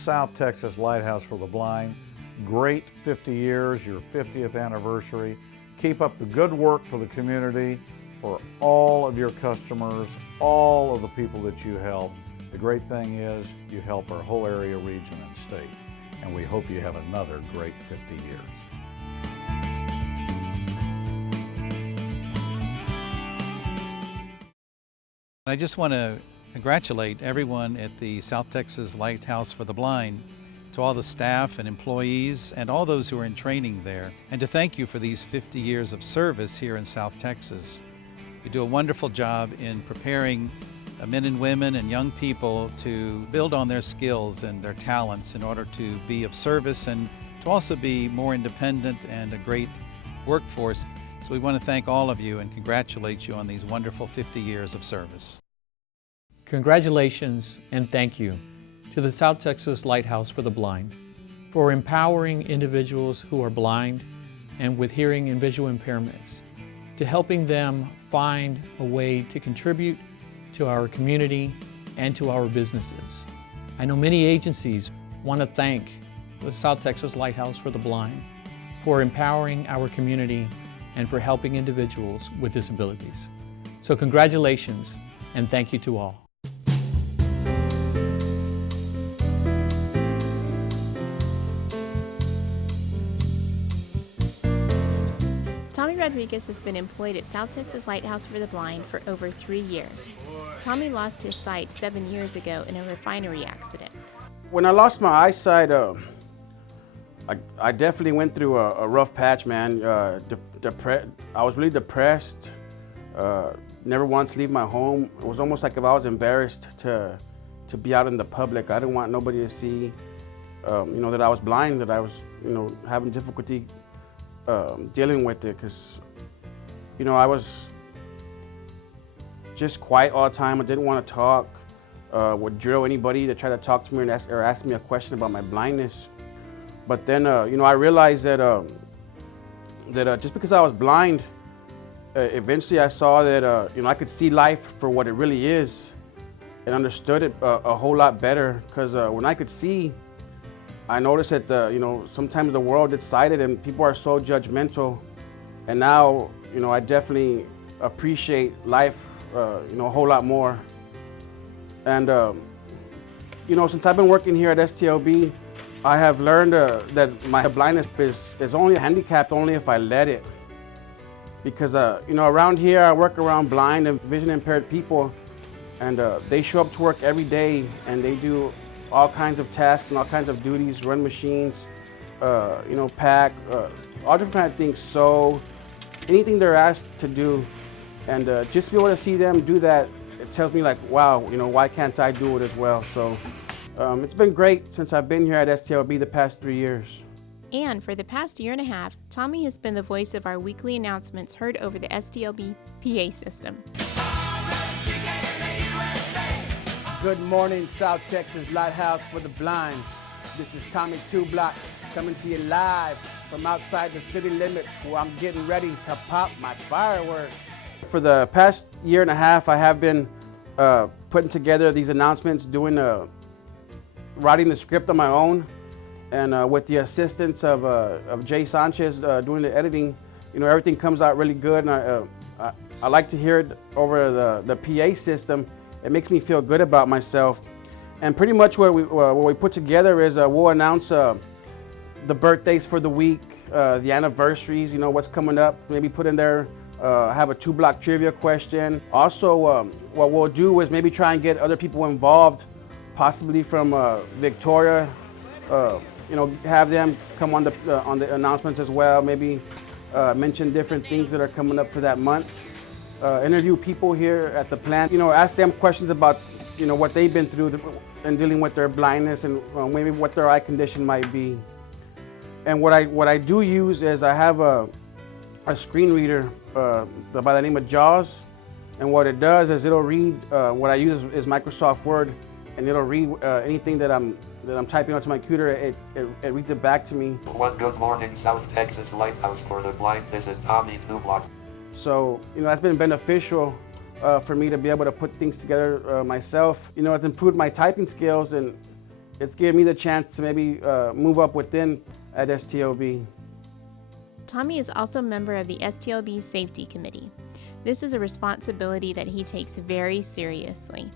South Texas Lighthouse for the Blind. Great 50 years, your 50th anniversary. Keep up the good work for the community, for all of your customers, all of the people that you help. The great thing is you help our whole area, region, and state. And we hope you have another great 50 years. I just want to congratulate everyone at the South Texas Lighthouse for the Blind, to all the staff and employees and all those who are in training there, and to thank you for these 50 years of service here in South Texas. You do a wonderful job in preparing men and women and young people to build on their skills and their talents in order to be of service and to also be more independent and a great workforce. So we want to thank all of you and congratulate you on these wonderful 50 years of service. Congratulations and thank you to the South Texas Lighthouse for the Blind for empowering individuals who are blind and with hearing and visual impairments, to helping them find a way to contribute to our community and to our businesses. I know many agencies want to thank the South Texas Lighthouse for the Blind for empowering our community and for helping individuals with disabilities. So congratulations and thank you to all. Tommy Rodriguez has been employed at South Texas Lighthouse for the Blind for over 3 years. Tommy lost his sight 7 years ago in a refinery accident. When I lost my eyesight, I definitely went through a rough patch, man. I was really depressed. Never wanted to leave my home. It was almost like if I was embarrassed to be out in the public. I didn't want nobody to see, that I was blind, that I was, having difficulty dealing with it, because, I was just quiet all the time. I didn't want to talk. Would drill anybody to try to talk to me and ask me a question about my blindness. But then, I realized that just because I was blind, eventually I saw that, I could see life for what it really is and understood it a whole lot better. Because when I could see, I noticed that, sometimes the world gets sighted and people are so judgmental. And now, I definitely appreciate life, a whole lot more. And, since I've been working here at STLB, I have learned that my blindness is only handicapped only if I let it. Because, around here I work around blind and vision impaired people, and they show up to work every day and they do all kinds of tasks and all kinds of duties, run machines, pack, all different kind of things. So anything they're asked to do, and just to be able to see them do that, it tells me like, wow, why can't I do it as well? So it's been great since I've been here at STLB the past 3 years. And for the past year and a half, Tommy has been the voice of our weekly announcements heard over the STLB PA system. Good morning, South Texas Lighthouse for the Blind. This is Tommy Two Block coming to you live from outside the city limits, where I'm getting ready to pop my fireworks. For the past year and a half, I have been putting together these announcements, writing the script on my own, and with the assistance of Jay Sanchez doing the editing. Everything comes out really good, and I like to hear it over the PA system. It makes me feel good about myself. And pretty much what we put together is we'll announce the birthdays for the week, the anniversaries, what's coming up. Maybe put in there, have a 2-block trivia question. Also, what we'll do is maybe try and get other people involved, possibly from Victoria. Have them come on the announcements as well. Maybe mention different things that are coming up for that month. Interview people here at the plant. Ask them questions about what they've been through in dealing with their blindness and maybe what their eye condition might be. And what I do use is I have a screen reader by the name of JAWS, and what it does is it'll read. What I use is Microsoft Word, and it'll read anything that I'm typing onto my computer. It reads it back to me. Good morning, South Texas Lighthouse for the Blind. This is Tommy Two Block. So, that's been beneficial for me to be able to put things together myself. It's improved my typing skills, and it's given me the chance to maybe move up within at STLB. Tommy is also a member of the STLB Safety Committee. This is a responsibility that he takes very seriously.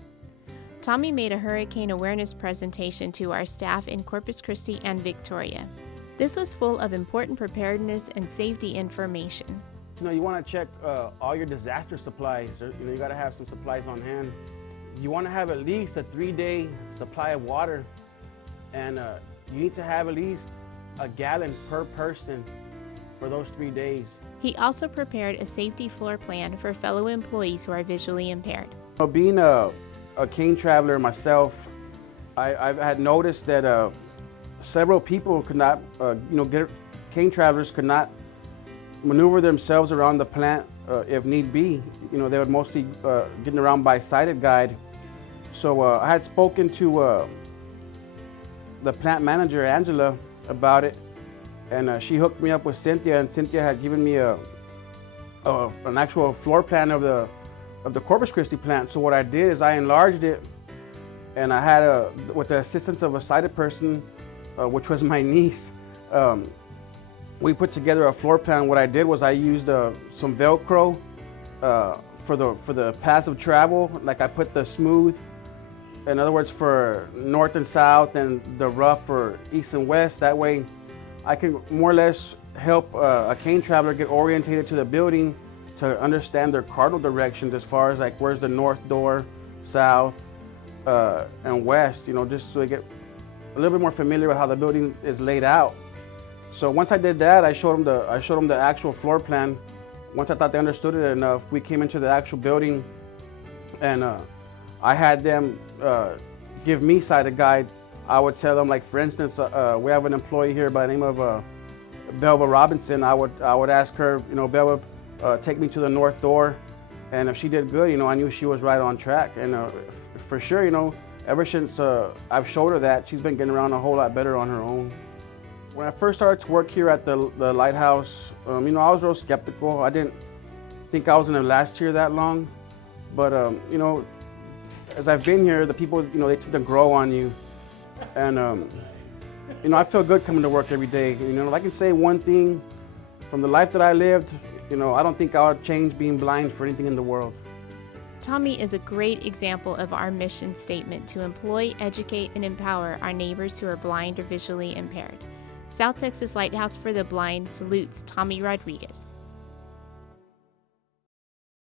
Tommy made a hurricane awareness presentation to our staff in Corpus Christi and Victoria. This was full of important preparedness and safety information. You know, you want to check all your disaster supplies. You know, you got to have some supplies on hand. You want to have at least a 3-day supply of water, and you need to have at least a gallon per person for those 3 days. He also prepared a safety floor plan for fellow employees who are visually impaired. You know, being a cane traveler myself, I had noticed that several people could not, cane travelers could not maneuver themselves around the plant if need be. You know, they would mostly getting around by sighted guide. So I had spoken to the plant manager, Angela, about it, and she hooked me up with Cynthia, and Cynthia had given me an actual floor plan of the Corpus Christi plant. So what I did is I enlarged it, and I had, with the assistance of a sighted person, which was my niece, we put together a floor plan. What I did was I used some Velcro for the paths of travel. Like I put the smooth, in other words, for north and south, and the rough for east and west. That way I can more or less help a cane traveler get orientated to the building to understand their cardinal directions as far as like where's the north door, south, and west, you know, just so they get a little bit more familiar with how the building is laid out. So once I did that, I showed them the actual floor plan. Once I thought they understood it enough, we came into the actual building, and I had them give me sighted guide. I would tell them, like for instance, we have an employee here by the name of Belva Robinson. I would ask her, you know, Belva, take me to the north door, and if she did good, you know, I knew she was right on track. And for sure, you know, ever since I've showed her that, she's been getting around a whole lot better on her own. When I first started to work here at the Lighthouse, you know, I was real skeptical. I didn't think I was going to last here that long. But, you know, as I've been here, the people, you know, they tend to grow on you. And, you know, I feel good coming to work every day. You know, if I can say one thing from the life that I lived, you know, I don't think I would change being blind for anything in the world. Tommy is a great example of our mission statement to employ, educate, and empower our neighbors who are blind or visually impaired. South Texas Lighthouse for the Blind salutes Tommy Rodriguez.